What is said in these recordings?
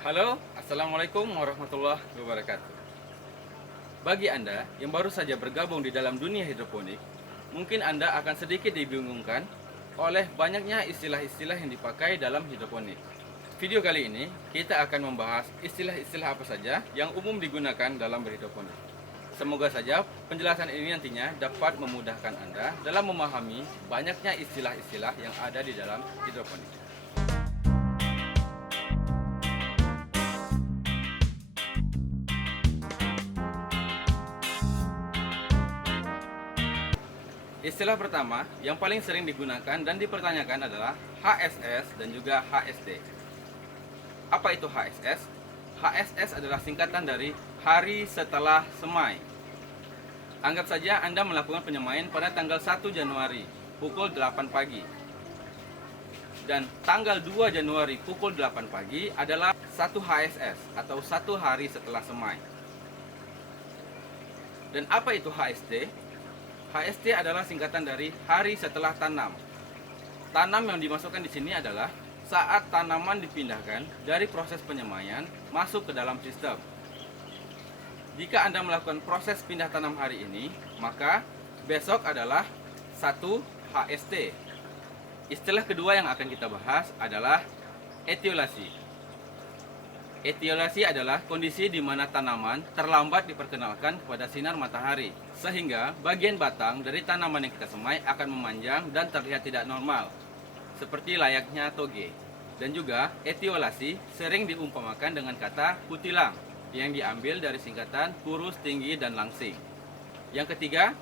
Halo, Assalamualaikum warahmatullahi wabarakatuh. Bagi Anda yang baru saja bergabung di dalam dunia hidroponik, mungkin Anda akan sedikit dibingungkan oleh banyaknya istilah-istilah yang dipakai dalam hidroponik. Video kali ini, kita akan membahas istilah-istilah apa saja yang umum digunakan dalam berhidroponik. Semoga saja penjelasan ini nantinya dapat memudahkan Anda dalam memahami banyaknya istilah-istilah yang ada di dalam hidroponik. Istilah pertama yang paling sering digunakan dan dipertanyakan adalah HSS dan juga HSD. Apa itu HSS? HSS adalah singkatan dari hari setelah semai. Anggap saja Anda melakukan penyemaian pada tanggal 1 Januari pukul 8 pagi. Dan tanggal 2 Januari pukul 8 pagi adalah satu HSS atau satu hari setelah semai. Dan apa itu HSD? HST adalah singkatan dari hari setelah tanam. Tanam yang dimasukkan di sini adalah saat tanaman dipindahkan dari proses penyemaian masuk ke dalam sistem. Jika Anda melakukan proses pindah tanam hari ini, maka besok adalah 1 HST. Istilah kedua yang akan kita bahas adalah etiolasi. Etiolasi adalah kondisi di mana tanaman terlambat diperkenalkan kepada sinar matahari, sehingga bagian batang dari tanaman yang kita semai akan memanjang dan terlihat tidak normal, seperti layaknya toge. Dan juga etiolasi sering diumpamakan dengan kata kutilang, yang diambil dari singkatan kurus, tinggi, dan langsing. Yang ketiga,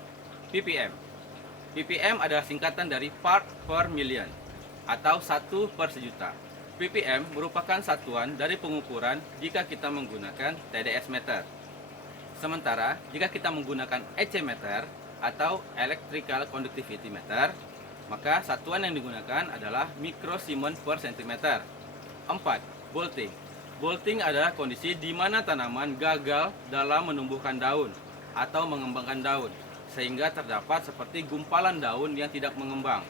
ppm. ppm adalah singkatan dari part per million, atau 1 per sejuta. ppm merupakan satuan dari pengukuran jika kita menggunakan TDS meter. Sementara jika kita menggunakan EC meter atau Electrical Conductivity Meter, maka satuan yang digunakan adalah mikrosiemens per centimeter. 4. Bolting. Bolting adalah kondisi di mana tanaman gagal dalam menumbuhkan daun atau mengembangkan daun, sehingga terdapat seperti gumpalan daun yang tidak mengembang.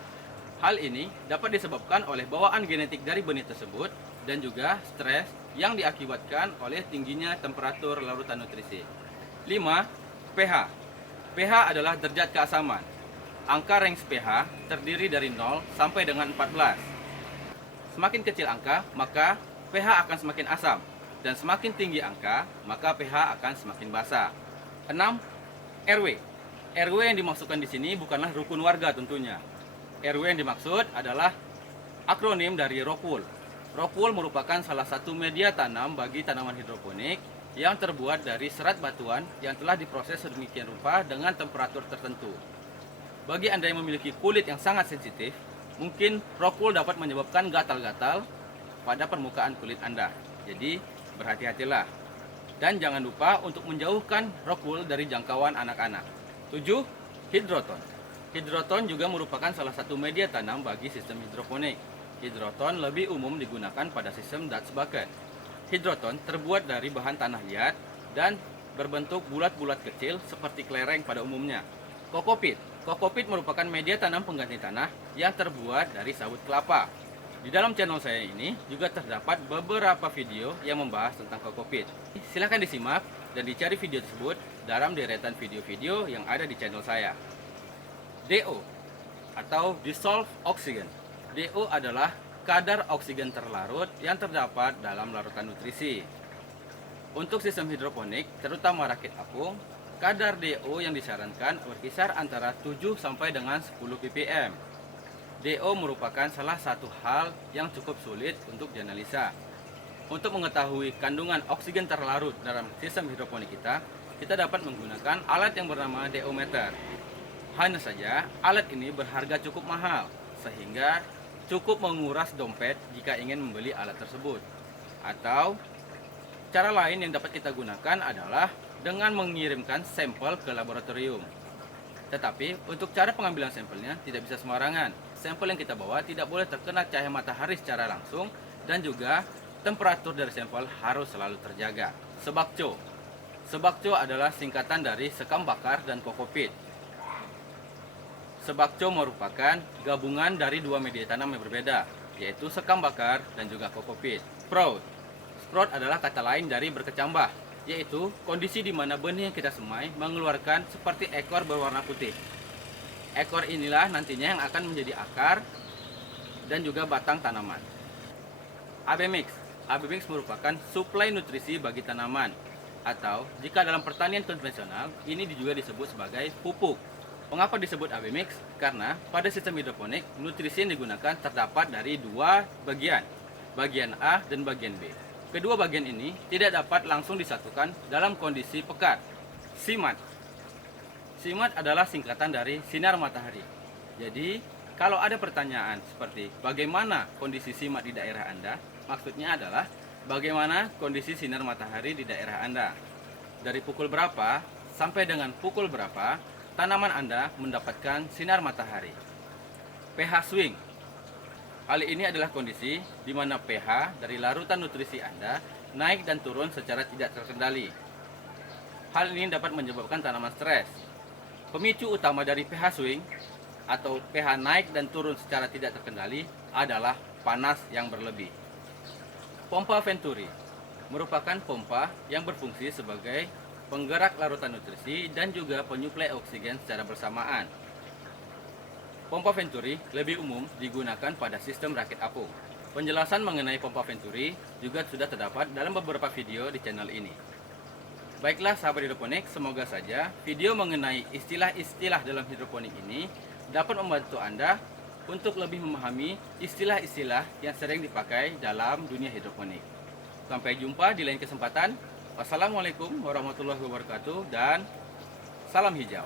Hal ini dapat disebabkan oleh bawaan genetik dari benih tersebut dan juga stres yang diakibatkan oleh tingginya temperatur larutan nutrisi. 5. pH. pH adalah derajat keasaman. Angka range pH terdiri dari 0 sampai dengan 14. Semakin kecil angka, maka pH akan semakin asam, dan semakin tinggi angka, maka pH akan semakin basa. 6. RW. RW yang dimaksudkan di sini bukanlah rukun warga tentunya. RW yang dimaksud adalah akronim dari rock wool. Rock wool merupakan salah satu media tanam bagi tanaman hidroponik yang terbuat dari serat batuan yang telah diproses sedemikian rupa dengan temperatur tertentu. Bagi Anda yang memiliki kulit yang sangat sensitif, mungkin rock wool dapat menyebabkan gatal-gatal pada permukaan kulit Anda. Jadi, berhati-hatilah. Dan jangan lupa untuk menjauhkan rock wool dari jangkauan anak-anak. 7. Hidroton. Hidroton juga merupakan salah satu media tanam bagi sistem hidroponik. Hidroton lebih umum digunakan pada sistem Dutch bucket. Hidroton terbuat dari bahan tanah liat dan berbentuk bulat-bulat kecil seperti kelereng pada umumnya. Kokopit. Kokopit merupakan media tanam pengganti tanah yang terbuat dari sawit kelapa. Di dalam channel saya ini juga terdapat beberapa video yang membahas tentang kokopit. Silahkan disimak dan dicari video tersebut dalam deretan video-video yang ada di channel saya. DO atau dissolved oxygen. DO adalah kadar oksigen terlarut yang terdapat dalam larutan nutrisi. Untuk sistem hidroponik, terutama rakit apung, kadar DO yang disarankan berkisar antara 7 sampai dengan 10 ppm. DO merupakan salah satu hal yang cukup sulit untuk dianalisa. Untuk mengetahui kandungan oksigen terlarut dalam sistem hidroponik kita dapat menggunakan alat yang bernama DO meter. Hanya saja, alat ini berharga cukup mahal, sehingga cukup menguras dompet jika ingin membeli alat tersebut. Atau, cara lain yang dapat kita gunakan adalah dengan mengirimkan sampel ke laboratorium. Tetapi, untuk cara pengambilan sampelnya tidak bisa sembarangan. Sampel yang kita bawa tidak boleh terkena cahaya matahari secara langsung, dan juga temperatur dari sampel harus selalu terjaga. Sebakco. Sebakco adalah singkatan dari sekam bakar dan kokopit. Sebakco merupakan gabungan dari dua media tanam yang berbeda, yaitu sekam bakar dan juga kokopit. Sprout. Sprout adalah kata lain dari berkecambah, yaitu kondisi di mana benih yang kita semai mengeluarkan seperti ekor berwarna putih. Ekor inilah nantinya yang akan menjadi akar dan juga batang tanaman. AB mix. AB mix merupakan suplai nutrisi bagi tanaman, atau jika dalam pertanian konvensional ini juga disebut sebagai pupuk. Mengapa disebut AB mix? Karena pada sistem hidroponik nutrisi yang digunakan terdapat dari dua bagian, bagian A dan bagian B. Kedua bagian ini tidak dapat langsung disatukan dalam kondisi pekat. SIMAT. SIMAT adalah singkatan dari sinar matahari. Jadi, kalau ada pertanyaan seperti bagaimana kondisi SIMAT di daerah Anda, maksudnya adalah bagaimana kondisi sinar matahari di daerah Anda. Dari pukul berapa sampai dengan pukul berapa tanaman Anda mendapatkan sinar matahari. pH swing. Hal ini adalah kondisi di mana pH dari larutan nutrisi Anda naik dan turun secara tidak terkendali. Hal ini dapat menyebabkan tanaman stres. Pemicu utama dari pH swing atau pH naik dan turun secara tidak terkendali adalah panas yang berlebih. Pompa Venturi merupakan pompa yang berfungsi sebagai penggerak larutan nutrisi dan juga penyuplai oksigen secara bersamaan. Pompa Venturi lebih umum digunakan pada sistem rakit apung. Penjelasan mengenai pompa Venturi juga sudah terdapat dalam beberapa video di channel ini. Baiklah sahabat hidroponik, semoga saja video mengenai istilah-istilah dalam hidroponik ini dapat membantu Anda untuk lebih memahami istilah-istilah yang sering dipakai dalam dunia hidroponik. Sampai jumpa di lain kesempatan. Wassalamualaikum warahmatullahi wabarakatuh dan salam hijau.